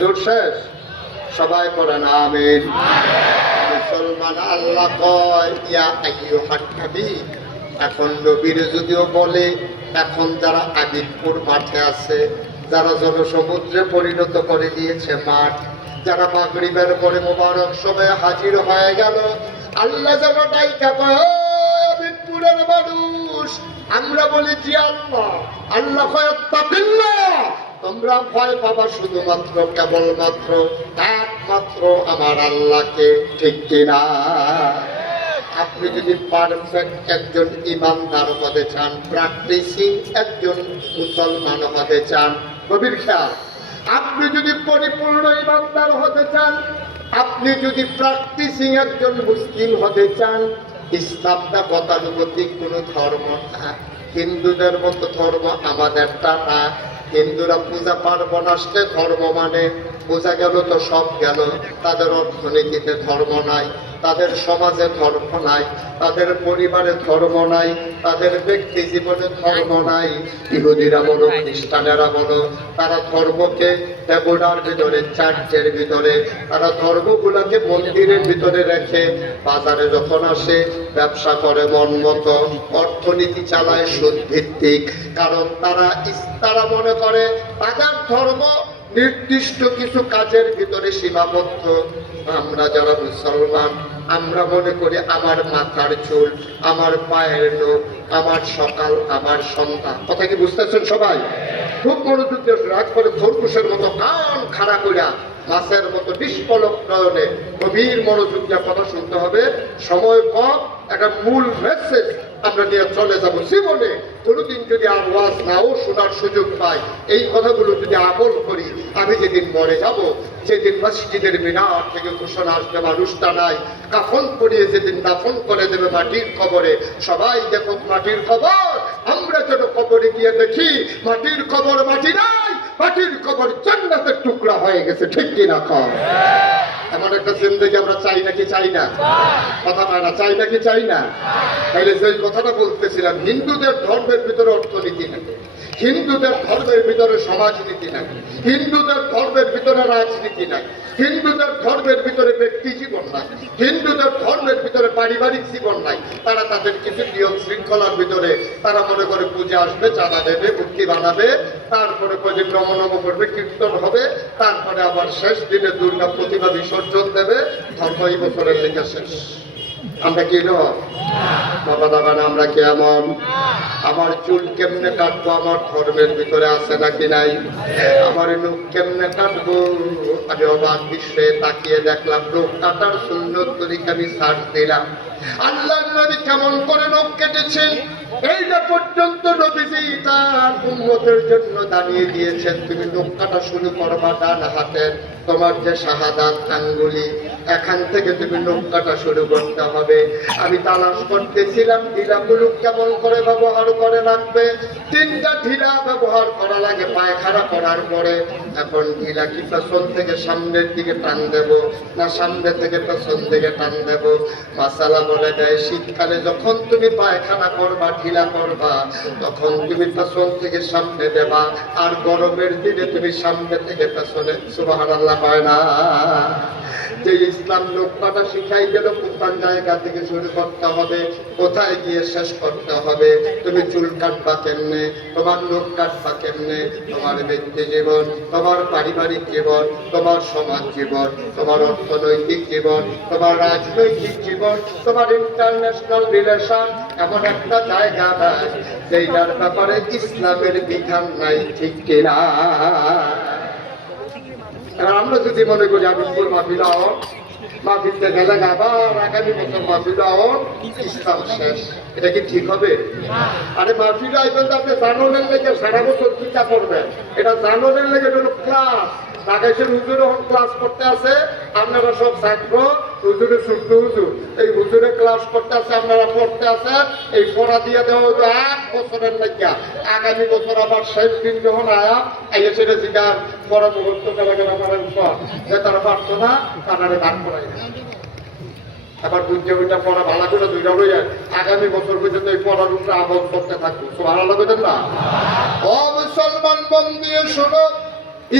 জোর শেষ, সবাই পড়েন আমিন। মুসলমান আল্লাহ কয় ইয়া আইয়ুহান নবী, এখন নবীর যদিও বলে, এখন যারা আবিদপুর মাঠে আছে, যারা জনসমুদ্রে পরিণত করে দিয়েছে মাঠ, যারা মাগরিবের পরে মোবারক সময়ে হাজির হয়ে গেল, আল্লাহ যেন ডাইকা কয় ও আবিদপুরের মানুষ, আমরা বলি জি আল্লাহ। আল্লাহ কয় তাকিল্লাহ, তোমরা ভয় পাবা শুধুমাত্র কেবলমাত্র একমাত্র আমার আল্লাহকে, ঠিক কিনা? আপনি যদি পারফেক্ট একজন ইমানদার হতে চান, প্র্যাকটিসিং একজন মুসলমান হতে চান, গভীর খেয়াল, আপনি যদি পরিপূর্ণ ইমানদার হতে চান, আপনি যদি প্র্যাকটিসিং একজন মুসলিম হতে চান, ইসলামটা গতানুগতিক কোনো ধর্ম না। হিন্দুদের মতো ধর্ম আমাদেরটা না। হিন্দুরা পূজা পার্বণ আসলে ধর্ম মানে, বোঝা গেল তো সব গেল। তাদের অর্থনীতিতে ধর্ম নাই, তাদের সমাজে ধর্ম নাই, তাদের পরিবারে ধর্ম নাই, তাদের ব্যক্তি জীবনে ধর্ম নাই। ইহুদিরা বলো, খ্রিস্টানেরা বলো, তারা ধর্মকে দেবতার ভিতরে, চার্চের ভিতরে, তারা ধর্মগুলোকে মন্দিরের ভিতরে রেখে বাজারে যখন আসে ব্যবসা করে মন মতো, অর্থনীতি চালায় সুদ ভিত্তিক। কারণ তারা মনে করে তাদের ধর্ম নির্দিষ্ট কিছু কাজের ভিতরে সীমাবদ্ধ। আমরা যারা মুসলমান, আমরা মনে করি আমার মাথার চুল, আমার পায়ের নখ, আমার সকাল, আমার সন্ধ্যা। কথা কি বুঝতেছেন সবাই? খুব মনোযোগ দিয়ে রাগ করে খরগোশের মতো কান খাড়া কইরা, মাছের মতো নিষ্পলক নয়নে গভীর মনোযোগ দিয়ে কথা শুনতে হবে। সময় কম, একটা মূল মেসেজ আমরা নিয়ে চলে যাব। জীবনে কোনোদিন যদি আর ওয়াজ নাও শোনার সুযোগ পাই, এই কথাগুলো যদি আমল করি, আমি যেদিন মরে যাব, যেদিন মসজিদের মিনার থেকে ঘোষণা আসবে মানুষটা নাই, কাফন পরিয়ে যেদিন দাফন করে দেবে মাটির কবরে, সবাই দেখো মাটির কবর, আমরা যেন কবরে গিয়ে দেখি মাটির কবর মাটি নাই, মাটির কবর জান্নাতের টুকরা হয়ে গেছে, ঠিক কিনা কর? এমন একটা জিন্দেগি আমরা চাই নাকি চাই না? কথা পায় না, চাই নাকি চাই না? তাইলে যে কথাটা বলতেছিলাম, হিন্দুদের ধর্মের ভিতরে অর্থনীতি নাই, হিন্দুদের ধর্মের ভিতরে সমাজনীতি নাই, হিন্দুদের ধর্মের ভিতরে রাজনীতি নাই, হিন্দুদের ধর্মের ভিতরে ব্যক্তি জীবন নাই, হিন্দুদের ধর্মের ভিতরে পারিবারিক জীবন নাই। তারা তাদের কিছু নিয়ম শৃঙ্খলার ভিতরে তারা মনে করে পূজা আসবে, চাঁদা দেবে, মূর্তি বানাবে, তারপরে কদিন নম করবে, কীর্তন হবে, তারপরে আবার শেষ দিনে দুর্গা প্রতিমা বিসর্জন দেবে। ধর্ম এই বছরের লেগে শেষ। আমরা কি বাবা দাবা না? আমরা কি এমন? আমার চুল কেমনে কাটবো আমার ধর্মের ভিতরে আছে নাকি নাই? আমার নখ কেমনে কাটবো? আমি অবাক বিশ্বে তাকিয়ে দেখলাম, নখ কাটার সুন্নত তরিকা আমি সার্চ দিলাম। আল্লাহর নবী কেমন করে নখ কেটেছেন এইটা পর্যন্ত নবীজি তার উম্মতের জন্য দাঁড়িয়ে দিয়েছেন। তুমি নখ কাটা শুরু করবা ডান হাতের, তোমার যে শাহাদাত আঙ্গুলি, এখান থেকে তুমি নখ কাটা শুরু করতে হবে। আমি তালাশ করতেছিলাম ঢিলাগুলো কেমন করে ব্যবহার করে রাখবে। 3টা ঢিলা ব্যবহার করা লাগে পায়খানা করার পরে। এখন ঢিলা কি পেছন থেকে সামনের দিকে টান দেব, না সামনে থেকে পেছন দিকে টান দেব? মাসালা বলে দেয়, শীতকালে যখন তুমি পায়খানা করবা, ঢিলা করবা, তখন তুমি পেছন থেকে সামনে দেবা, আর গরমের দিনে তুমি সামনে থেকে পেছনে। সুবহানাল্লাহ হয় না? যে ইসলাম লোক কাটা শিখাই গেল, কোন জায়গা থেকে শুরু করতে হবে, কোথায় গিয়ে শেষ করতে হবে। তুমি চুল কাটবা কেমনে, তোমার লোক কাটবা কেমনে, তোমার ব্যক্তি জীবন, তোমার পারিবারিক জীবন, তোমার সমাজ জীবন, তোমার অর্থনৈতিক জীবন, তোমার রাজনৈতিক জীবন, তোমার ইন্টারন্যাশনাল রিলেশন, এমন একটা জায়গা নাই যেটার ব্যাপারে ইসলামের বিধান নাই, ঠিক কিনা? আমরা যদি মনে করি আমি মাহফিল মাহফিলতে গেলে আবার আগামী বছর মাহফিল ইসলাম শেষ, এটা কি ঠিক হবে? আরে মাহফিল আইবেন তো আপনি জাননের লেগে সারা বছর চিন্তা করবেন। এটা জাননের লেগে হলো ক্লাস। বাগেশের হুজুর যখন ক্লাস করতে আছে, আপনারা সব ছাত্র, হুজুরে শুদ্ধ হুজুর, এই হুজুরে ক্লাস করতে আছে, আপনারা পড়তে আছে, এই পড়া দিয়ে দেওয়া হতো 1 বছরের লেগে। আগামী বছর আবার শেষ দিন যখন আইয়া সেটা জিগার পড়া মুহূর্ত যে তারা পারত না, তারা দান করাই না। আবার বুঝতে ওইটা পড়া ভালো করে 2টা হয়ে যায়। আগামী বছর পর্যন্ত এই পড়ার উপরে আমল করতে থাকবো। সুবহানাল্লাহ বলেন না? ও মুসলমান, মন দিয়ে শোনো,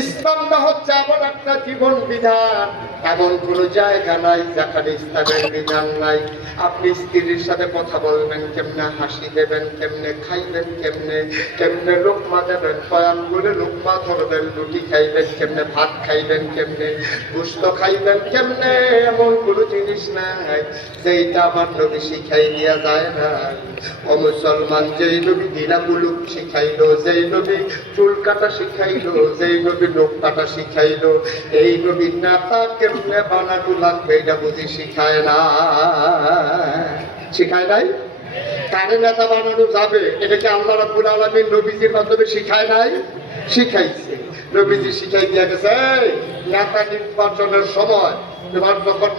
ইসলামটা হচ্ছে এমন একটা জীবন বিধান, এমন কোন জায়গা নাই যেখানে ইসলামের বিধান নাই। আপনি স্ত্রীর সাথে কথা বলবেন কেমনে, হাসি দেবেন কেমনে, খাইবেন কেমনে, কেমনে লোকমা দেবেন, কয়াম করে লোকমা ধরবেন, রুটি খাইবেন কেমনে, ভাত খাইবেন কেমনে, গোশত খাইবেন কেমনে, এমন কোন জিনিস নাই যেটা আমার নবী শিখাই দেওয়া যায় না। ও মুসলমান, যেই নবী দিনামূলক শিখাইলো, যেই নবী চুল কাটা শিখাইলো, যেই নবী লোক কাটা শিখাইলো, এই নবী নেতা কেমনে বানানো লাগবে এটা বুঝি শিখায় না, শিখায় নাই? কারে নেতা বানানো যাবে এটা কি আল্লাহ রাব্বুল আলামিন নবীজির মাধ্যমে শিখায় নাই? শিখাইছে। নবীজি শিখাই দিয়ে গেছে, নেতা নির্বাচনের সময় তোমার যখন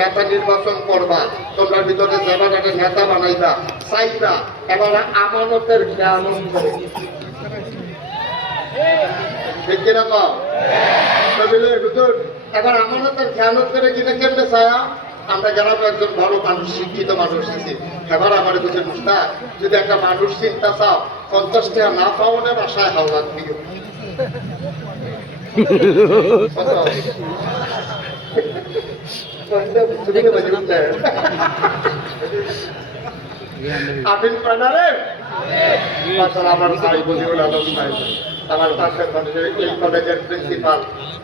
নেতা নির্বাচন করবা, তোমরা ভিতরে যাবার একটা নেতা বানাইবা, চাইবা এবার আমানতের জ্ঞান করে। ঠিক কিনা কম এখন আমানতের জ্ঞান করে কিনা কেমনে চায়া? আমরা গ্রামে একজন বড় মানুষ, শিক্ষিত মানুষ আছি, এবার আমার বুঝে বুঝতা যদি একটা মানুষ চিন্তা চাও 50 টাকা না পাওয়ানোর আশায় হাওলাত দিও। আবিন পানারে আমার ভাই বলিউল আলম ভাই, আমার পাশের কলেজের এই কলেজের প্রিন্সিপাল,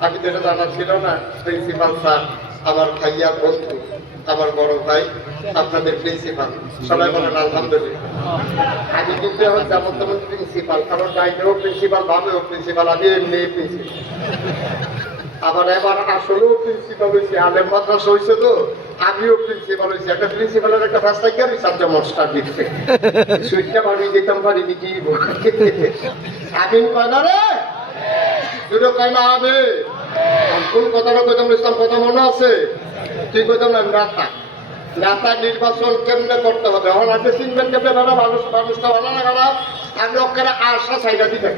আমি যেটা জানা ছিল না, প্রিন্সিপাল স্যার আমার ভাইয়া বন্ধু, আমার বড় ভাই, আপনাদের প্রিন্সিপাল, সবাই বলেন আলহামদুলিল্লাহ। আমি কিন্তু এখন যেমন তেমন প্রিন্সিপাল, কারণ ডাইনেও প্রিন্সিপাল, বামেও প্রিন্সিপাল, আমি এমনি প্রিন্সিপাল। আবার এবার আসলেও প্রিন্সিপাল হয়েছে, আলেম মাদ্রাসা হয়েছে তো আমিও প্রিন্সিপাল হয়েছি। একটা প্রিন্সিপালের একটা রাস্তায় কি আমি চারটা মস্টার দিচ্ছে সুইটটা বাড়ি যেতাম পারিনি কি আমিন কয় না রে, দুটো কয় না হবে। কোন কথাটা কইতাম ইসলাম কথা মনে আছে? তুই কইতাম না নেতা, নেতা নির্বাচন কেমনে করতে হবে। এখন আপনি চিনবেন কেমনে ভালো মানুষ, মানুষটা ভালো না খারাপ? আমি ওকে আশা চাইটা দিবেন,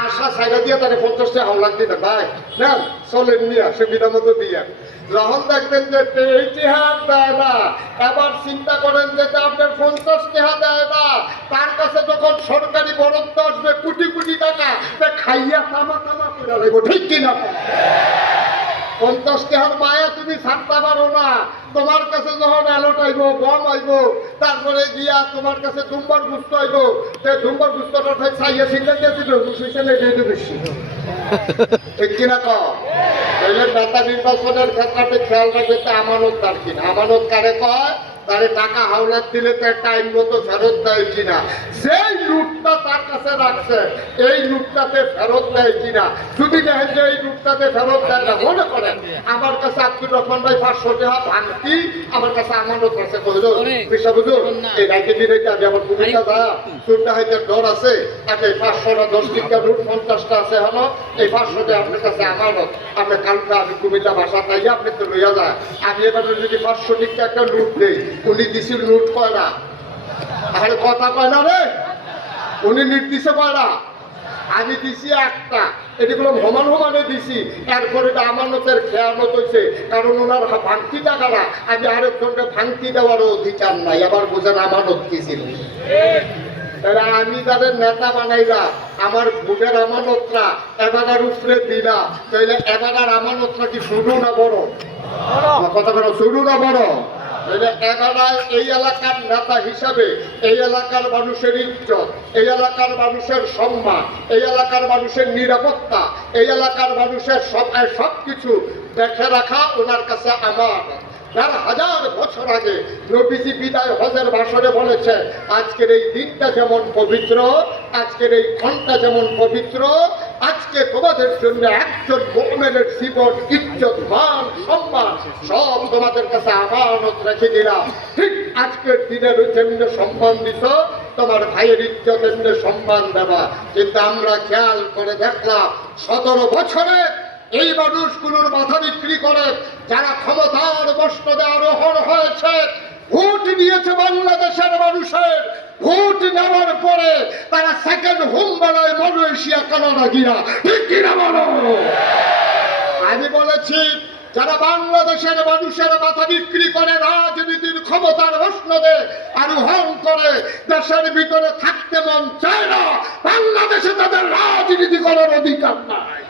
আশা চাইটা দিয়ে তাহলে 50 টাকা হাওলাত দিবেন, ভাই না চলেন নিয়ে সুবিধা মতো দিয়ে। যখন দেখবেন যে এইটি হাত দেয় না, এবার চিন্তা করেন যে আপনার 50 টাকা দেয় না, তার কাছে যখন সরকারি বরাদ্দ আসবে কোটি কোটি টাকা, খাইয়া তামা তামা করে লাগবো, ঠিক কিনা? 50 টাকার মায়া তুমি ছাড়তে পারো না, তোমার কাছে যখন অ্যালোট আইব, গম আইব, তারপরে গিয়া তোমার কাছে দুম্বার গুস্ত আইব, দুম্বার গুস্তটা চাইয়া চিন্তা দিয়েছিল বেশি, ঠিক কিনা কম? নেতা নির্বাচনের ক্ষেত্রে খেয়াল রাখবে তো আমানত কার কিনা, আমানত কারে কয়? তারে টাকা হাওলাত দিলে তার টাইম মতো ফেরত দেয় কিনা, সেই লুটটা তার কাছে রাখছে এই লুটটাতে ফেরত দেয় কিনা। যদি দেখেন যে এই লুটটাতে ফেরত দেয় না, মনে করেন আমার কাছে আব্দুর রহমান ভাই 500 টাকা ভাঙতি আমার কাছে আমানত আছে, কইল পয়সা বুঝো এই রাইতে দিনে আমি আমার ভূমিকা যা চুরটা হইতে ডর আছে, আর এই 500টা 10 টাকা নোট 50টা আছে হলো, এই 500টা আপনার কাছে আমানত, আপনি কালকে আমি কুমিল্লা বাসা তাই আপনি তো লইয়া যায়। আমি এবার যদি 500 টাকা একটা নোট দেই, উনি দিছিল নোট কয় না, আরে কথা কয় না রে, উনি নির্দিষ্ট কয় না, আমি দিছি একটা, এটিগুলো সমান সমানে দিছি। এরপরে এটা আমানতের খেয়ানত হয়েছে, কারণ ওনার ভাঙতি টাকাটা আমি আরেকজনকে ভাঙতি দেওয়ারও অধিকার নাই। আবার বোঝেন আমানত কি ছিল? আমি তাদের নেতা বানাইলা, আমার ভোটের আমানতরা এবারের উপরে দিলা, তাহলে এবারের আমানতরা কি শুরু না বড়? কথা বলো, শুরু না বড়? এবারায় এই এলাকার নেতা হিসাবে এই এলাকার মানুষের ইজ্জত, এই এলাকার মানুষের সম্মান, এই এলাকার মানুষের নিরাপত্তা, এই এলাকার মানুষের সবকিছু দেখে রাখা ওনার কাছে আমার। 1000 বছর আগে নবীজি বিদায় হজের ভাষণে বলেছে, আজকের এই দিনটা যেমন পবিত্র, আজকের এই ক্ষণটা যেমন পবিত্র, আজকে তোমাদের জন্য একজন মুমিনের জীবন, ইজ্জত, মান, সম্মান সব তোমাদের কাছে আমানত রেখে দিলাম। ঠিক আজকের দিনের জন্য সম্মান দিত, তোমার ভাইয়ের ইজ্জত এমনি সম্মান দেবা। কিন্তু আমরা খেয়াল করে দেখলাম 17 বছরে এই মানুষগুলোর মাথা বিক্রি করে যারা ক্ষমতার বস্ত্রে আরোহণ হয়েছে, ভোট নিয়েছে বাংলাদেশের মানুষের, ভোট নেওয়ার পরে তারা সেকেন্ড হোম বানায় মালয়েশিয়া, কানাডা গিয়া, ঠিক কিনা বলো? আমি বলেছি যারা বাংলাদেশের মানুষের মাথা বিক্রি করে, রাজনীতির ক্ষমতার বস্ত্রে আরোহণ করে, দেশের ভিতরে থাকতে মন চায় না, বাংলাদেশে তাদের রাজনীতি করার অধিকার নাই।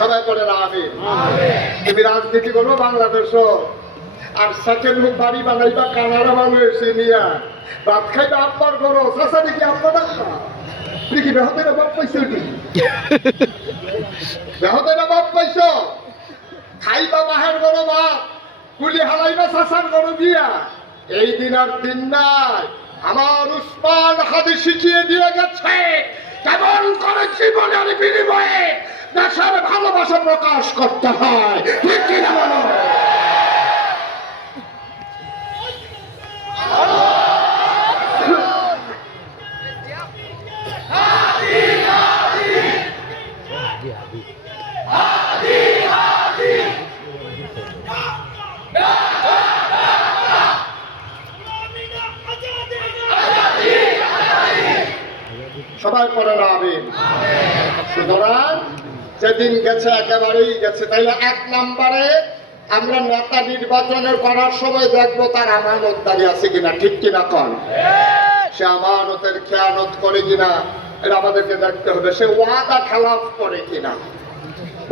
সবাই করে না আমি তুমি রাজনীতি করবো বাংলাদেশ আর সেকেন্ড মুখ বাড়ি বানাইবা কানাডা বাংলাদেশে নিয়া ভাত খাইবা আব্বার করো চাষা দেখি আব্বা দেখি বেহতের বাপ পাইছো বেহতের বাপ পাইছো খাইবা বাহের গরো বাপ কুলি হালাইবা চাষার গরো দিয়া এই দিন আর দিন নাই আমার উসমান হাদি শিখিয়ে দিয়ে গেছে কেমন করে জীবনের বিনিময়ে দেশের ভালোবাসা প্রকাশ করতে হয় ঠিক কিনা বলো সবাই করে না আমি সুতরাং যেদিন গেছে একেবারেই গেছে তাইলে এক নম্বরে আমরা নেতা নির্বাচনের করার সময় দেখবো তার আমানতদারি আছে কিনা ঠিক কিনা কন সে আমানতের খেয়ানত করে কিনা এটা আমাদেরকে দেখতে হবে সে ওয়াদা খেলাফ করে কিনা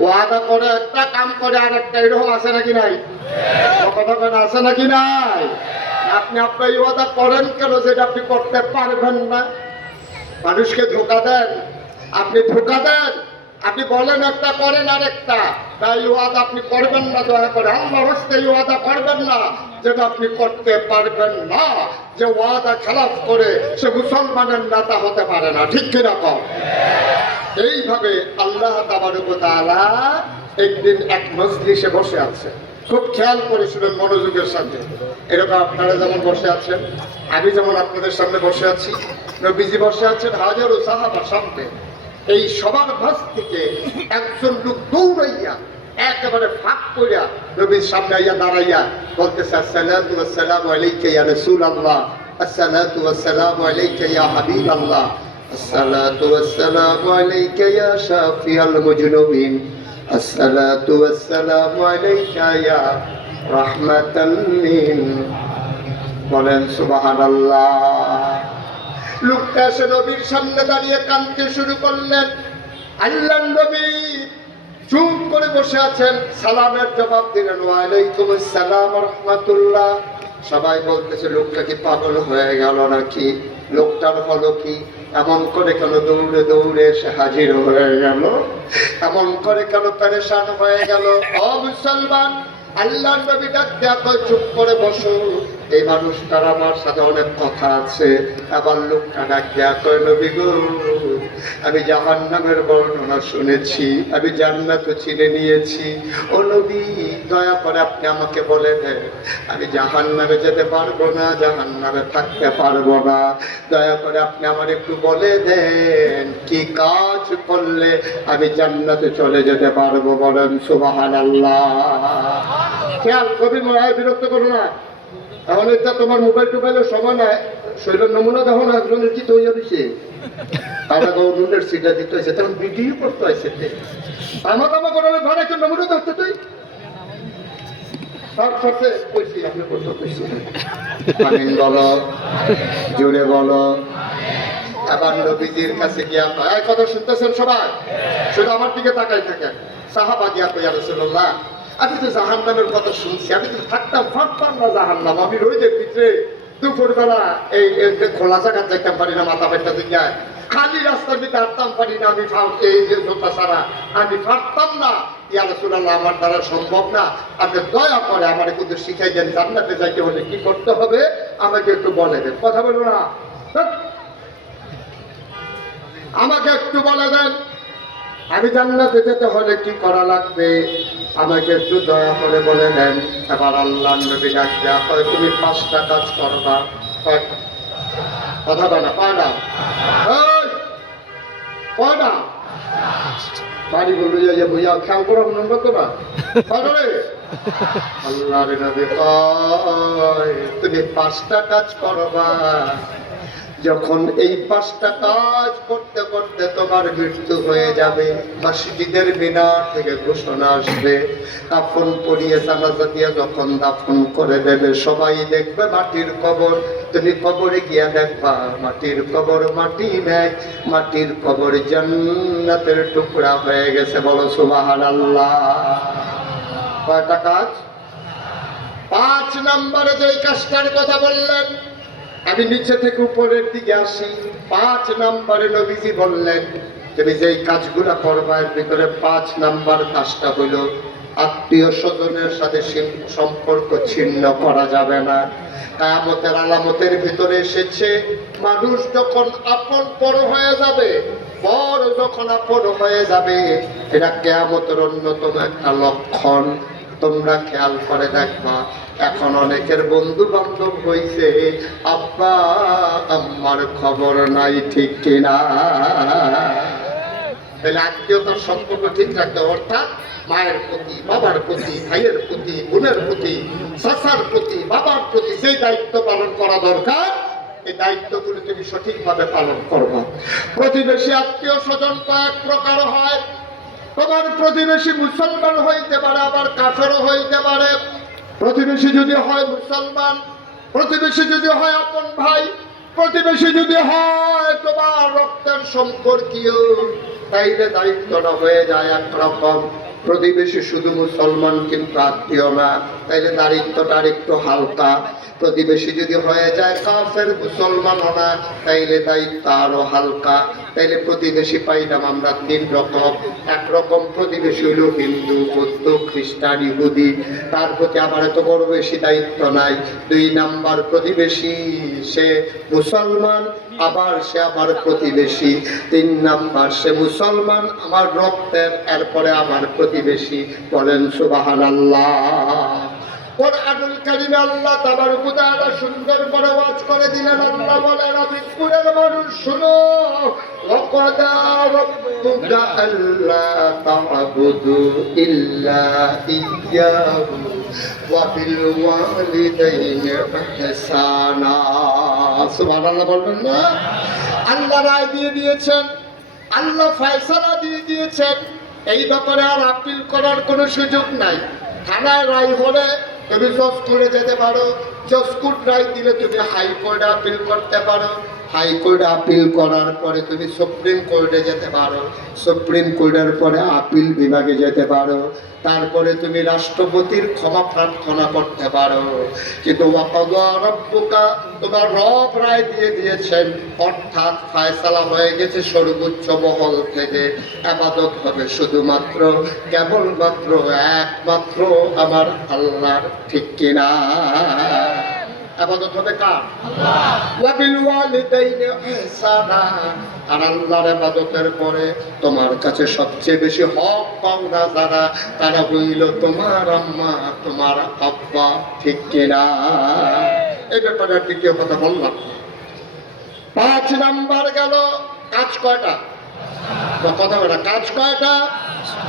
ওয়াদা করে একটা কাম করে আর একটা এরকম আছে নাকি নাই কথা আছে নাকি নাই আপনি আপনার ওয়াদা করেন কেন যেটা আপনি করতে পারবেন না মানুষকে ধোকা দেন আপনি ধোকা দেন আপনি বলেন একটা করেন আর একটা তাই ওয়াদা আপনি করবেন না দয়া করে আল্লাহর হস্তে ওয়াদা করবেন না যেটা আপনি করতে পারবেন না যে ওয়াদা খেলাফ করে সে মুসলমানের নেতা হতে পারে না ঠিক কিরকম এইভাবে আল্লাহ তাবারক ওয়া তাআলা একদিন এক মজলিসে বসে আছে খুব খেয়াল করে শুনেন মনোযোগের সাথে এরকম আপনারা যেমন বসে আছেন আমি যেমন আপনাদের সামনে বসে আছি নবীজি বসে আছেন হাজারো সাহাবার সামনে এই সবার ভাস থেকে একজন লোক দৌড়াইয়া একেবারে ফাঁক কইরা নবীর সামনে আইয়া দাঁড়াইয়া বলতেছে আসসালাতু ওয়াসসালামু আলাইকা ইয়া রাসূলুল্লাহ আসসালাতু ওয়াসসালামু আলাইকা ইয়া হাবিবাল্লাহ আসসালাতু ওয়াসসালামু আলাইকা ইয়া শাফিয়াল মুজনুবিন আসসালাতু ওয়াসসালামু আলাইকা ইয়া রাহমাতাল লিল বলেন সুবহানাল্লাহ লোকটা এসে নবীর সামনে দাঁড়িয়ে কাঁদতে শুরু করলেন আল্লাহর নবী চুপ করে বসে আছেন সালামের জবাব দিলেন ওয়ালাইকুম আসসালাম ওয়া রাহমাতুল্লাহ সবাই বলতেছে লোকটা কি পাগল হয়ে গেল নাকি লোকটার হলো কি এমন করে কেন দৌড়ে দৌড়ে এসে হাজির হয়ে গেল এমন করে কেন পেরেশান হয়ে গেল ও মুসলমান আল্লাহর নবী ডাক দেয়া চুপ করে বসো এই মানুষটার আমার সাথে অনেক কথা আছে আবার লোকটা ডাক দেয়া কয় নবী গো আমি জাহান্নামের বর্ণনা শুনেছি আমি জান্নাতও চিনে নিয়েছি ও নবী দয়া করে আপনি আমাকে বলে দেন আমি জাহান্নামে যেতে পারবো না জাহান্নামে থাকতে পারবো না দয়া করে আপনি আমার একটু বলে দেন কি কাজ করলে আমি জান্নাতে চলে যেতে পারবো বলেন সুবহানাল্লাহ খেয়াল কবি মনে হয় বিরক্ত করো না তাহলে এটা তোমার মোবাইল টোবাইলের সময় নয় শরীরের নমুনা দেখো না একজনের কি তৈরি হয়েছে তারা নুনের সিটটা দিতে হয়েছে তখন ভিডিও করতে হয়েছে আমা তামা করালে ঘরে একটু নমুনা দেখতে তুই সব সাথে কইছি আপনি করতে কইছি আমিন বলো জোরে বলো আবার নবীজির কাছে গিয়া এই কথা শুনতেছেন সবাই শুধু আমার দিকে তাকাই থাকেন সাহাবা গিয়া কইয়া রাসূলুল্লাহ আমি তো জাহান্নামের কথা শুনছি আমি তো থাকতাম ফাটতাম না জাহান্নাম আমি রোদের ভিতরে দুপুরবেলা এই খোলা জায়গা যাইতাম পারি না মাথা ব্যথা দিকে খালি রাস্তার ভিতরে হাঁটতাম পারি না আমি এই যে জোতা ছাড়া আমি ফাটতাম না ইয়া রাসূলুল্লাহ আমার দ্বারা সম্ভব না আপনি দয়া করে আমার কিন্তু শিখাই দেন জান্নাতে যাইতে হলে কি করতে হবে আমাকে একটু বলে দেন কথা বলো না আমাকে একটু বলে দেন আমি জান্নাতে যেতে হলে কি করা লাগবে আমাকে একটু দয়া করে বলে দেন এবার আল্লাহর নবী ডাক দেয়া হয় তুমি 5টা কাজ করবা কথা বলে না কয়টা কয়টা বাড়ি বলবে যে ভুইয়া খেয়াল করো নম্বর তোরা আল্লাহর নবী কয় তুমি 5টা কাজ করবা যখন এই 5টা কাজ করতে করতে তোমার মৃত্যু হয়ে যাবে, মসজিদের মিনার থেকে ঘোষণা আসবে, কাফন পরিয়ে জানাজা দিয়ে যখন দাফন করে দেবে, সবাই দেখবে মাটির কবর। তুমি কবরে গিয়া দেখবা মাটির কবর মাটি নেই, মাটির কবর জান্নাতের টুকরা হয়ে গেছে। বলো সুবহানাল্লাহ। কয়টা কাজ? 5 নম্বরে যে কাজটার কথা বললেন, আমি নিচে থেকে উপরের দিকে আসি। 5 নম্বরে নবীজি বললেন তুমি যেই কাজগুলা করবা, এর ভিতরে 5 নম্বর কাজটা হলো আত্মীয় স্বজনের সাথে সম্পর্ক ছিন্ন করা যাবে না। কিয়ামতের আলামতের ভিতরে এসেছে, মানুষ যখন আপন পর হয়ে যাবে, পর যখন আপন হয়ে যাবে, এটা কিয়ামতের অন্যতম একটা লক্ষণ। তোমরা খেয়াল করে দেখবা, এখন অনেকের বন্ধু বান্ধব হইছে, আব্বা আম্মার খবর নাই, ঠিক কিনা? তাহলে আত্মীয়তার সম্পর্ক ঠিক রাখতে, অর্থাৎ মায়ের প্রতি, বাবার প্রতি, ভাইয়ের প্রতি, বোনের প্রতি, চাচার প্রতি, বাবার প্রতি সেই দায়িত্ব পালন করা দরকার, এই দায়িত্বগুলো তুমি সঠিকভাবে পালন করবা। প্রতিবেশী আত্মীয় স্বজন কয়েক প্রকার হয়। তোমার প্রতিবেশী মুসলমান হইতে পারে, আবার কাফেরও হইতে পারে। প্রতিবেশী যদি হয় মুসলমান, প্রতিবেশী যদি হয় আপন ভাই, প্রতিবেশী যদি হয় তোমার রক্তের সম্পর্কীয়, তাইলে দায়িত্বটা হয়ে যায় একরকম। প্রতিবেশী শুধু মুসলমান কিন্তু আত্মীয় না, তাইলে দায়িত্বটা একটু হালকা। প্রতিবেশী যদি হয়ে যায় কাফের, মুসলমান না, তাইলে দায়িত্ব আরো হালকা। তাইলে প্রতিবেশী পাইলাম আমরা 3 রকম। একরকম প্রতিবেশী হলো হিন্দু, বৌদ্ধ, খ্রিস্টান, ইহুদি, তার প্রতি আমার এত বড় বেশি দায়িত্ব নাই। 2 নাম্বার প্রতিবেশী, সে মুসলমান, আবার সে আমার প্রতিবেশী। 3 নাম্বার, সে মুসলমান আমার রক্তের, এরপরে আমার প্রতিবেশী। বলেন সুবহানাল্লাহ। কোরআনুল কারীমে আল্লাহ তাবারক ওয়া তাআলা সুন্দর করে ওয়াজ করে দিলেন। আল্লাহ বলেন, আবিদপুরের মানুষ শুনো, ওয়াকাদা রাব্বুকা আল্লা তা'বুদু ইল্লা ইয়্যাহু ওয়া বিল ওয়ালিদাইনি ইহসানা। সুবহানাল্লাহ বলবেন না? আল্লাহ রায় দিয়ে দিয়েছেন, আল্লাহ ফয়সালা দিয়ে দিয়েছেন। এই ব্যাপারে আর আপিল করার কোনো সুযোগ নাই। থানায় রায় হলে তুমি জজ কোর্টে যেতে পারো, জজ কোর্ট রায় দিলে তুমি হাইকোর্টে আপিল করতে পারো, হাইকোর্টে আপিল করার পরে তুমি সুপ্রিম কোর্টে যেতে পারো, সুপ্রিম কোর্টের পরে আপিল বিভাগে যেতে পারো, তারপরে তুমি রাষ্ট্রপতির ক্ষমা প্রার্থনা করতে পারো। কিন্তু ওয়াকাদা রাব্বুকা, তোমার রব রায় দিয়ে দিয়েছেন, অর্থাৎ ফয়সালা হয়ে গেছে সর্বোচ্চ মহল থেকে। ইবাদত হবে শুধুমাত্র, কেবলমাত্র, একমাত্র আমার আল্লাহর, ঠিক কিনা? ইবাদত হবে কার? আল্লাহ। ওয়া বিল ওয়ালিদাইনি ইহসানা। আর আল্লাহর ইবাদতের পরে তোমার কাছে সবচেয়ে বেশি হক পাওনা যারা, তারা হইল তোমার আম্মা, তোমার আব্বা, ঠিক কিনা? এই ব্যাপারে দ্বিতীয় কথা বললাম। 5 নাম্বার গেল। কাজ কয়টা? কথা বলা, কাজ কয়টা?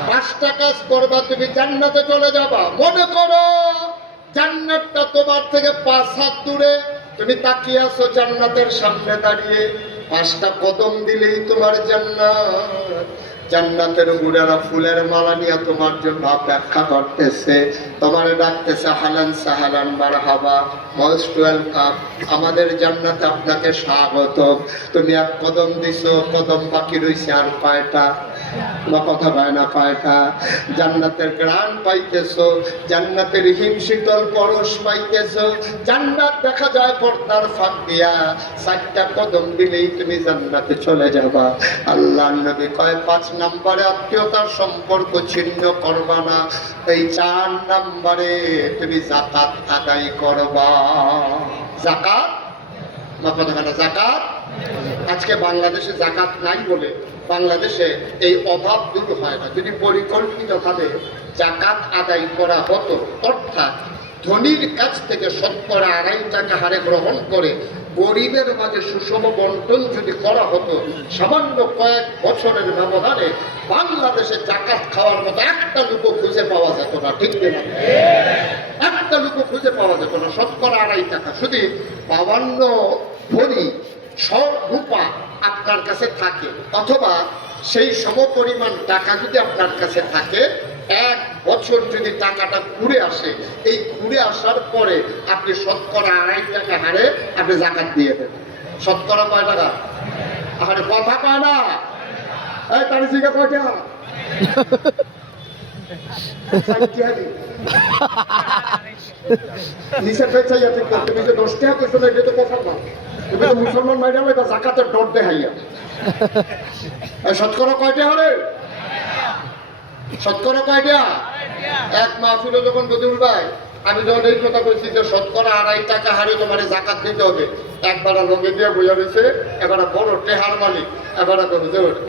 5টা কাজ করবা, তুমি জান্নাতে চলে যাবা। মনে করো জান্নাতটা তোমার থেকে 5 হাত দূরে, তুমি তাকিয়ে আছো জান্নাতের সামনে দাঁড়িয়ে, 5টা কদম দিলেই তোমার জান্নাত। জান্নাতের বুড়ারা ফুলের মালা নিয়ে তোমার জন্য অপেক্ষা করতেছে, তোমার ডাকতেছে, হালান সাহালান মারহাবা, মোস্ট ওয়েলকাম, আমাদের জান্নাতে আপনাকে স্বাগত। তুমি 1 কদম দিছো, কদম বাকি রইছে আর 5টা। বা কথা পায় না, 5টা। জান্নাতের গ্রাণ পাইতেছো, জান্নাতের হিমশীতল পরশ পাইতেছো, জান্নাত দেখা যায় পর্দার ফাঁক দিয়া। 4টা কদম দিলেই তুমি জান্নাতে চলে যাবা। আল্লাহর নবী কয় 5 নম্বরে আত্মীয়তার সম্পর্ক ছিন্ন করবা না, এই 4 নম্বরে তুমি যাকাত আদায় করবা। যাকাত, যাকাত। আজকে বাংলাদেশে যাকাত নাই বলে বাংলাদেশে এই অভাব দূর হয় না। যদি পরিকল্পিতভাবে যাকাত আদায় করা হতো, অর্থাৎ ধনীর কাছ থেকে 2.5 টাকা হারে গ্রহণ করে গরিবের মাঝে সুষম বন্টন যদি করা হতো, সামান্য কয়েক বছরের ব্যবধানে বাংলাদেশে যাকাত খাওয়ার মতো একটা লোকও খুঁজে পাওয়া যেত না, ঠিক না? একটা লোকও খুঁজে পাওয়া যেত না। 2.5 টাকা শুধু 52 ধনী রূপা আপনার কাছে থাকে, অথবা সেই সমপরিমাণ টাকা যদি আপনার কাছে থাকে, 1 বছর যদি টাকাটা ঘুরে আসে, এই ঘুরে আসার পরে আপনি শতকরা 2.5 টাকা হারে আপনি জাকাত দিয়ে দেবেন। শতকরা কয় টাকা? আরে কথা কয় না, এই তার জিজ্ঞাসা কয় টাকা? নিচের পেছাইয়া ঠিক করতে তুমি যে 10 টাকা কইছো না, এটা তো কথা না। তুমি তো মুসলমান মাইরা এটা জাকাতের ডর দেখাইয়া। শতকরা কয়টা হলে? শতকরা কয়টা? এক মাহফিলে যখন বদুল ভাই আমি যখন এই কথা বলছি যে শতকরা 2.5 টাকা হারে তোমার জাকাত দিতে হবে, একবার লগে দিয়ে বইয়া রয়েছে, এবার বড় টেহার মালিক, এবার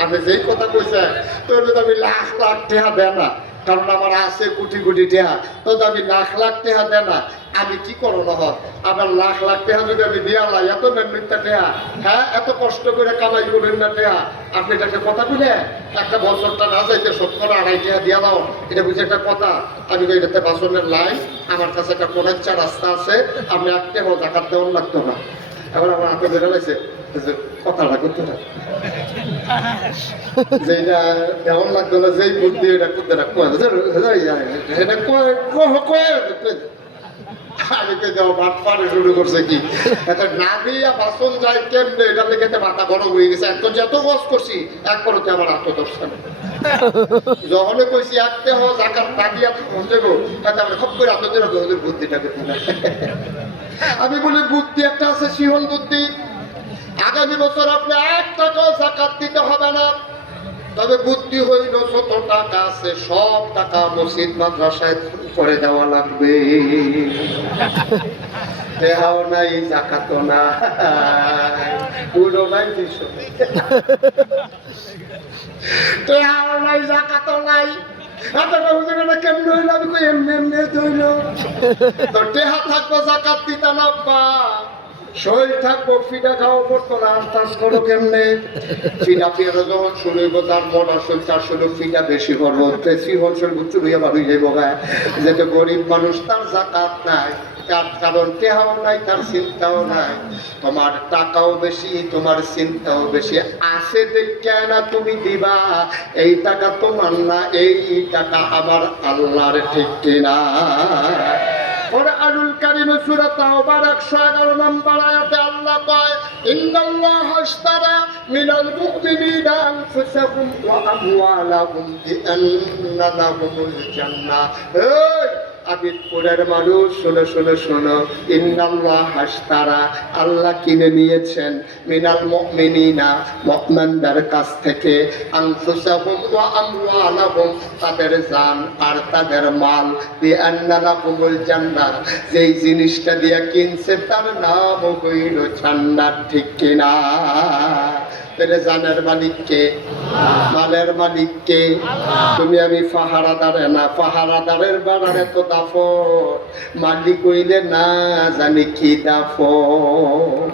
আমি যেই কথা কইছে তোর আমি লাখ লাখ টেহা দেয় না, কারণ আমার আছে কোটি কোটি টেহা, তো আমি লাখ লাখ টেহা দেয় না, আমি কি করো না হয় আবার লাখ লাখ টেহা যদি আমি দিয়া লাই, এত মেনমিথ্যা টেহা, হ্যাঁ এত কষ্ট করে কামাই করেন না টেহা, আপনি এটাকে কথা বলে একটা বছরটা না যাইতে শতকরা 2.5 টাকা দিয়া দাও, এটা বুঝে একটা কথা। আমি এটাতে বাসনের লাইন, আমার কাছে একটা কোনাচ্চা রাস্তা আছে, আপনি একটা জাকাত দেওয়ার লাগতো না। এবার আমার হাতে বেরো লাগছে কথাটা করতে না, যেটা কেমন লাগতো না, যেই বুদ্ধি এটা করতে না শুরু করছে কি না দিয়া বাসন যায় কেমনে, এটা থেকে মাথা বড় হয়ে গেছে। এখন যত বস করছি একবার হচ্ছে আমার আত্মদর্শন, যখন কইছি একটা হওয়া জাকাত না দিয়া যাবো, তাতে আমরা খুব করে আত্মদের বুদ্ধিটা করতে না। আমি বলি বুদ্ধি একটা আছে, সিহন বুদ্ধি। আগামী বছর আপনি 1 টাকাও জাকাত দিতে হবে না, তবে বুদ্ধি হইল যত টাকা আছে সব টাকা মসজিদ মাদ্রাসায় করে দেওয়া লাগবে। দেহাও নাই, জাকাতও নাই, পুরো নাই, দেহাও নাই, জাকাতও নাই। কেমন হইল? আমি কই এমনি এমনি হইল। তো টেহা থাকবো জাকাত দিতে না, শরীর থাকবো ফিডা খাওয়া পড়তো না, আন্দাজ করো কেমনে? ফিডা পেয়ারা যখন শুরু হইব, তার মোটা শরীর তার শরীর ফিডা বেশি করবো, বেশি হল শরীর বুঝছো হইয়া বার হয়ে যাইব গায়ে, যেটা গরিব মানুষ তার জাকাত নাই, তার কারণ টেহাও নাই, তার চিন্তাও নাই। তোমার টাকাও বেশি, তোমার চিন্তাও বেশি, আছে দেখে না তুমি দিবা, এই টাকা তোমার না, এই টাকা আমার আল্লাহর, ঠিক কিনা? কুরআনুল কারীম সূরা তাওবার 111 নম্বর আয়াতে আল্লাহ কয়, ইন্নাল্লাহা আশতারা মিনাল মুমিনিনা আনফুসাহুম ওয়া আমওয়ালাহুম বিআন্না লাহুমুল জান্নাহ। এই আবিদপুরের মানুষ শোনো শোনো শোনো, ইন্নাল্লাহা আশতারা, আল্লাহ কিনে নিয়েছেন, মিনাল মুমিনিনা, মুমিনদের কাছ থেকে, আনফুসাহুম ওয়া আমওয়ালাহুম, তাদের জান আর তাদের মাল, বিআন্না লাহুমুল জান্নাহ, যেই জিনিসটা দিয়ে কিনছে তার নাম হইল জান্নাত, ঠিক কিনা? তাহলে জানের মালিককে, মালের মালিককে, তুমি আমি ফাহারাদারে না, ফাহারাদারের বাড়ারে তো দাফন, মালিক হইলে না জানি কি দাফন।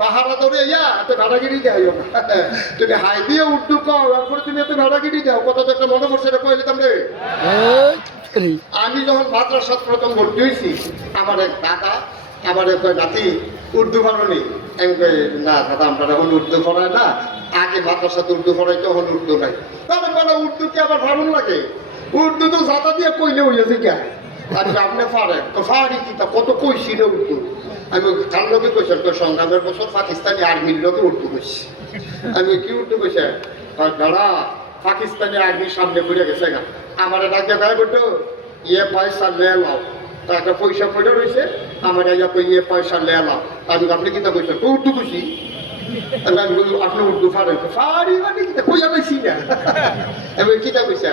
পাহারা ধরে এত ভাড়াগিরি দেয় না, তুমি হাই দিয়ে উর্দু কও, এরপরে তুমি এত ভাড়াগিরি দাও, কথা তো একটা মনে পড়ছে, এটা কইলে তোমরা। আমি যখন মাদ্রাসাত প্রথম ভর্তি হয়েছি, আমার এক দাদা আমার এক নাতি উর্দু পড়ানি, আমি কই না দাদা আমরা এখন উর্দু পড়ায় না, আগে মাদ্রাসাতে উর্দু পড়াই, তখন উর্দু নাই। তাহলে বলে উর্দু কি আবার ভালো লাগে? উর্দু তো জাতা দিয়ে কইলে হইয়াছে কে? আচ্ছা আপনি পারেন তো, ফাড়ি কি তা কত কইছি রে উর্দু। আমি তার লোকে কইছেন তো, সংগ্রামের বছর পাকিস্তানি আর্মির লোকে উর্দু কইছি। আমি কি উর্দু কইছে? দাদা পাকিস্তানি আর্মির সামনে ঘুরে গেছে গা, আমার ডাকে গায়ে বলতো ইয়ে পয়সা লে লাও, তা একটা পয়সা পড়ে রয়েছে, আমার ইয়ে পয়সা লে লাও। আমি আপনি কিতা কইছেন? উর্দু কইছি। আপনি উর্দু ফাড়েন? ফাড়ি মানে কিতা কইয়া পাইছি না। আমি কিতা কইছে?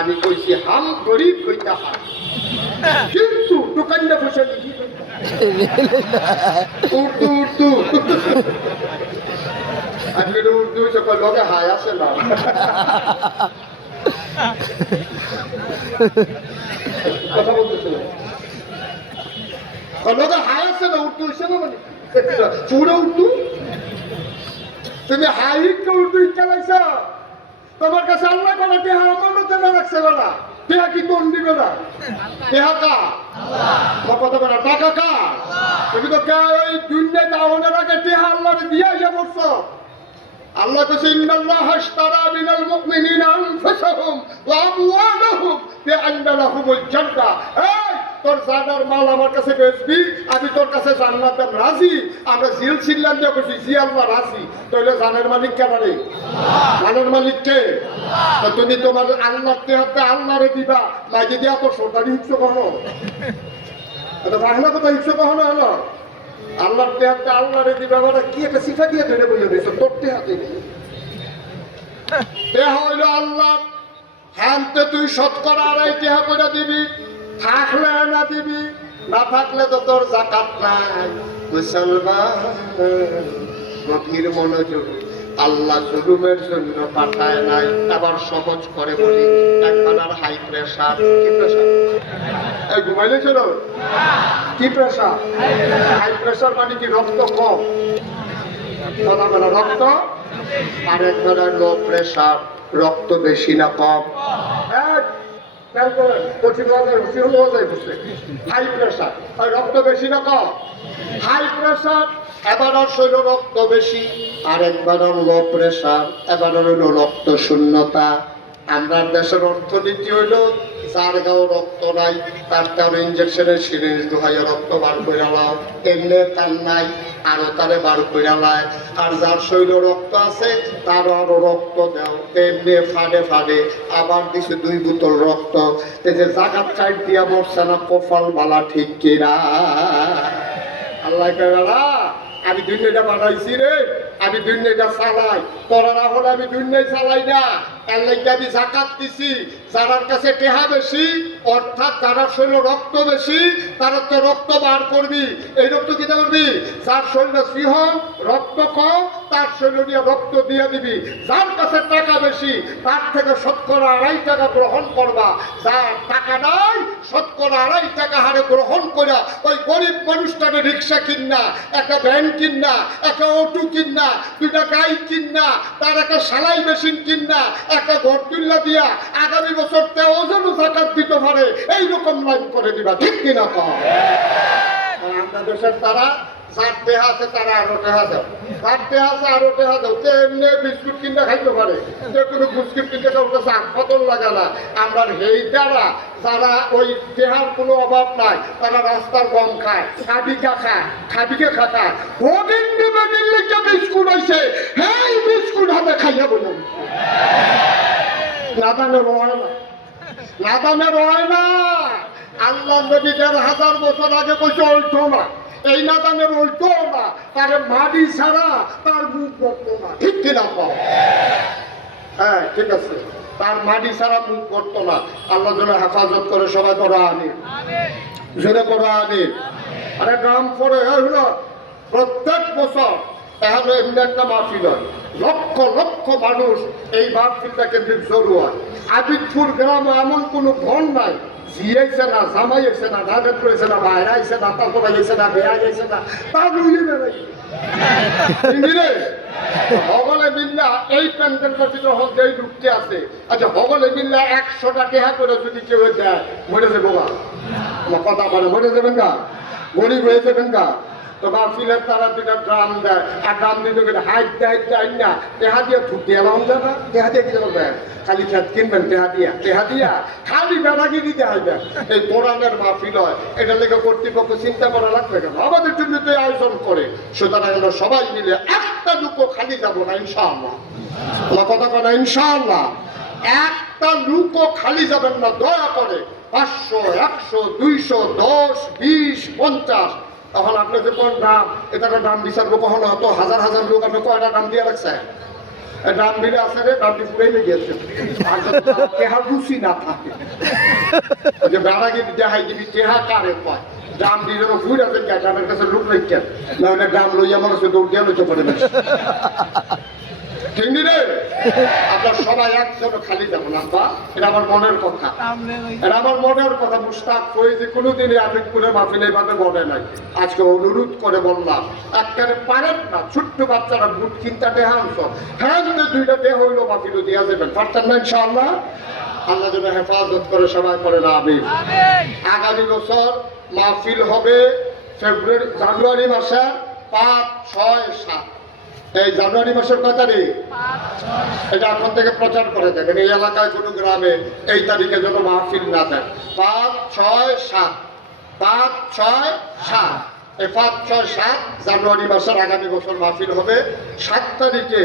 আমি কইছি হাম গরিব কইতা হয়, কিন্তু দোকানটা পয়সা দিচ্ছি। উর্দু উর্দু আজকে উর্দু সকল লোকে হাই আসে না, কথা বলতেছিল লোকে হাই আসে না, উর্দু হিসেবে মানে পুরো উর্দু। তুমি হাই উর্দু চালাইছ, তোমার কাছে আল্লাহ বলা দেহা আমানতে না রাখছে বলা, দেহা কি কোন দিবে না? দেহা কা কথা বলা, টাকা কা তুমি তো এই দুনিয়ায় দাওয়ানোর আগে টিহা আল্লাহরে দিয়ে ইয়া বলছো। আল্লাহ কাছে ইন্নাল্লাহ আশতারা মিনাল মুমিনিনা আনফুসাহুম ওয়া আমওয়ালাহুম বিআন্না লাহুমুল জান্নাহ। এই তোর জানার মাল আমার কাছে বেচবি, আমি তোর কাছে জান্নাত দাম রাজি। আমরা জিল ছিলাম যে বলছি জি আল্লাহ রাজি। তাহলে জানের মালিক কে পারে? জানের মালিক কে? তো তুমি তোমার আল্লাহর টেহাতে আল্লাহরে দিবা, মাইকে দিয়া তোর সরকারি হিংস কখনো এটা বাংলা কথা হিংস কখনো হলো? আল্লাহর টেহাতে আল্লাহরে দিবা মানে কি একটা সিফা দিয়ে ধরে বলে দিয়েছে তোর টেহাতে টেহা হইলো আল্লাহ। হ্যান্তে তুই শতকরা 2.5 টেহা করে দিবি, থাকলে না দিবি, না থাকলে তো তোর যাকাত নাই। মুসলমান গভীর মনোযোগ, আল্লাহ জুলুমের জন্য পাঠায় নাই। আবার সহজ করে বলি, একবার হাই প্রেশার, কি প্রেশার? এই ঘুমাইলে ছিল কি প্রেশার? হাই প্রেশার মানে কি রক্ত কম, কথা বলা রক্ত। আর একবার লো প্রেশার, রক্ত বেশি না কম? হাই প্রেশার, রক্ত বেশি না কম? হাই প্রেশার এবার শৈল রক্ত বেশি, আর একবার লো প্রেশার, এবার হইল রক্ত শূন্যতা। আমরা দেশের অর্থনীতি হইল যার গাও রক্ত নাই তার তার ইঞ্জেকশনের সিরিঞ্জ ঢুকাইয়া রক্ত বার করে লাও, এমনি তার নাই আরো তারে বার করে লায়। আর যার শৈল রক্ত আছে তার আরো রক্ত দাও, এমনি ফাড়ে ফাড়ে আবার দিছে 2 বোতল রক্ত। এই যে জাগাত চাইট দিয়া মরছে না, কপাল বালা ঠিক কিনা? আল্লাহ কেনা আমি দুনিয়াটা বানাইছি রে, আমি দুনিয়াটা চালাই, তোরা না হলে আমি দুনিয়ায় চালাই না। এর লাগে আমি যাকাত দিছি। যার কাছে টেহা বেশি, অর্থাৎ যারা শরীরে রক্ত বেশি, তারা তো রক্ত বার করবি। এই রক্ত কিনা করবি? যার শরীরে সিংহ রক্ত কম, তার শরীরে নিয়ে রক্ত দিয়ে দিবি। যার কাছে টাকা বেশি, তার থেকে শতকরা 2.5 টাকা গ্রহণ করবা। যার টাকা নাই, শতকরা 2.5 টাকা হারে গ্রহণ করা ওই গরিব মানুষটাকে রিক্সা কিনা, একটা ভ্যান কিনা, একটা অটো কিনা, 2টা গাই কিনা, তার একটা সেলাই মেশিন কিনা, একটা ঘর তুল্লা দিয়া আগামী বছর 13 যাকাত দিতে পারে। এইরকম লাইন করে দিবা, ঠিক কিনা? কম আমাদের দেশের তারা যার টেহা আছে তারা আরো টেহা দাও, যার টেহা আছে আরো টেহা দাও। এমনি বিস্কুট কিনতে খাইতে পারে, যে কোনো বিস্কুট কিনতে কাউকে ফতন লাগে না। আমরা এই দ্বারা যারা ওই টেহার কোনো অভাব নাই, তারা রাস্তার গম খায়, খাবিকা খায়, খাবিকে খায়। বিস্কুট হয়েছে, হ্যাঁ বিস্কুট হাতে খাইয়া বলুন নাদানের হয় না, নাদানের হয় না। আল্লাহ নবী 1000 বছর আগে কইছে ওইতো না, এই নাদানের ওইতো না, তার মাটি ছাড়া তার মুখ করতো না, ঠিক কিনা? পাও হ্যাঁ ঠিক আছে, তার মাটি ছাড়া মুখ করতো না। আল্লাহ যেন হেফাজত করে, সবাই পড়া আনি, জোরে পড়া আনি। আরে গ্রাম পরে হলো প্রত্যেক বছর তাহলে এমনি একটা মাহফিল হয়, লক্ষ লক্ষ মানুষ এই মাহফিলটা কেন্দ্রিক জড়ো হয়। আবিদপুর গ্রামে এমন কোনো ঘর নাই জিয়াইছে না, জামাই এসে না, নাগের করেছে না, বাইরে আইসে না, তারপরে গেছে না, বেয়া গেছে না, তার রুইয়ে বেড়াই হগলে মিল্লা এই প্যান্ডেলটা যখন যেই ঢুকতে আছে। আচ্ছা হগলে মিল্লা 100টা টেহা করে যদি কেউ দেয়, মরে যাবো গা, আমার কথা বলে মরে যাবেন গা, গরিব হয়ে যাবেন গা। তো মাহফিলের তারা 2টা ড্রাম দেয়, আর ড্রাম দিতে গেলে হাইট দেয় দেয় না, টেহা দিয়ে ঠুকতে এলাম যাবে, টেহা দিয়ে কি করবেন? খালি খেত কিনবেন টেহা দিয়া, টেহা দিয়া খালি বেড়াকি দিতে হবে। এই কোরআনের মাহফিল হয়, এটা লেগে কর্তৃপক্ষ চিন্তা করা লাগবে কেন? আমাদের জন্য তো আয়োজন করে। সুতরাং আমরা সবাই মিলে একটা লুকো খালি যাবো না ইনশাআল্লাহ। আমার কথা বলে ইনশাআল্লাহ একটা লুকো খালি যাবেন না, দয়া করে। 500, 100, 200, 10, 20, 50। তখন আপনি যে কোন দাম, এটা দাম বিচারবো কখনো? হতো হাজার হাজার লোক আপনি কয়টা দাম দিয়ে রাখছে? দাম দিলে আছে রে, দাম দিয়ে পুরাই লেগেছে। আর টেহা রুচি না থাকে, যে বেড়াগি দেখাই দিবি টেহা কারে পায়, দাম দিয়ে যেন ঘুরে আসেন কে, দামের কাছে লোক রেখেন, নাহলে দাম লইয়া মানুষ দৌড় দিয়ে লইতে পারে না। ঠিক নি রে? আপনার সবাই একজন খালি যাবো না, এটা আমার মনের কথা, এটা আমার মনের কথা। মুশতাক ফয়েজি কোনোদিনই আবিদপুরের মাহফিল এইভাবে বলে নাই। আজকে অনুরোধ করে বললাম, একবারে পারেন না, ছোট্ট বাচ্চারা বুট কিনতে টেহা আনছ, হ্যাঁ 2টা টেহা হইলো মাহফিল দিয়া যাবেন, পারতেন না ইনশাআল্লাহ। আল্লাহ যেন হেফাজত করে, সবাই করে না আমিন। আগামী বছর মাহফিল হবে জানুয়ারি মাসের 5, 6, 7 এই জানুয়ারি মাসের কয় তারিখ? এটা এখন থেকে প্রচার করে দেবেন এই এলাকায় কোনো গ্রামে এই তারিখে যেন মাহফিল না দেন। 5, 6, 7 5, 6, 7 এই 5, 6, 7 জানুয়ারি মাসের আগামী বছর মাহফিল হবে। 7 তারিখে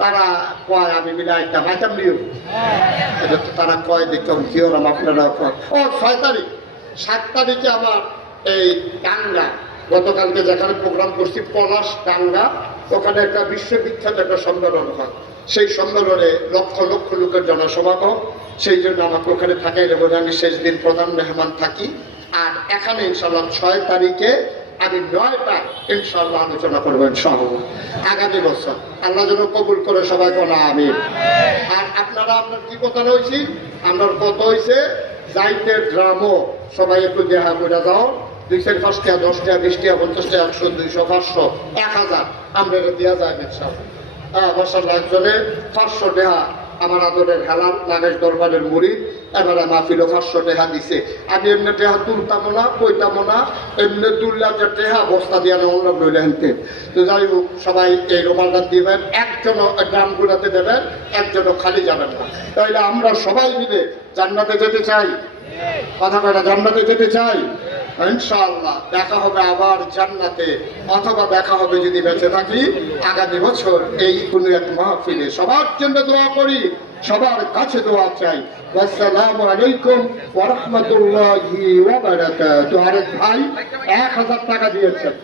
তারা কয় আমি মিলে আইতাম নিও এটা তো তারা কয় দেখতাম কি ওরাম আপনারা ও 6 তারিখ 7 তারিখে আমার এই টাঙ্গা গতকালকে যেখানে প্রোগ্রাম করছি পলাশ টাঙ্গা ওখানে একটা বিশ্ববিখ্যাত একটা সম্মেলন হয়। সেই সম্মেলনে লক্ষ লক্ষ লোকের জনসমাগম। সেই জন্য আমাকে ওখানে থাকাই দেবো আমি শেষ দিন প্রধান মেহমান থাকি। আর এখানে ইনশাল্লাহ 6 তারিখে আমি 9টা ইনশাল্লাহ আলোচনা করবো ইনশাআল্লাহ আগামী বছর। আল্লাহ যেন কবুল করে সবাই বলা আমি। আর আপনারা আপনার কি কথা হয়েছি আপনার কত হয়েছে যাইতে ড্রামও সবাই একটু দেখা করে যাও 2 5 টাকা 10 টাকা 20 টাকা 50 টাকা 100 200 500 1000 আমরা এটা দেওয়া যায় ইনশাআল্লাহ। মাশাআল্লাহ একজনে 500 টাকা আমার আদরের হেলাল নাগেশ দরবারের মুরিদ এবারে মাহফিলও 500 টাকা দিছে। আমি এমনি টাকা তুলতাম না কইতাম না এমনি তুললাম যে টাকা বস্তা দিয়ে অন্য নইলে আনতে। তো যাই হোক সবাই এই রুমালটা দিবেন একজনও গ্রামগুলোতে দেবেন একজনও খালি যাবেন না। তাইলে আমরা সবাই মিলে জান্নাতে যেতে চাই কথা কয়টা জান্নাতে যেতে চাই ইনশাআল্লাহ। দেখা হবে আবার জান্নাতে অথবা দেখা হবে যদি বেঁচে থাকি আগামী বছর এই কোনো এক মাহফিলে। সবার জন্য দোয়া করি সবার কাছে দোয়া চাই। আসসালামু আলাইকুম ওয়া রাহমাতুল্লাহি ওয়া বারাকাতুহু। আরেক ভাই 1000 টাকা দিয়েছেন।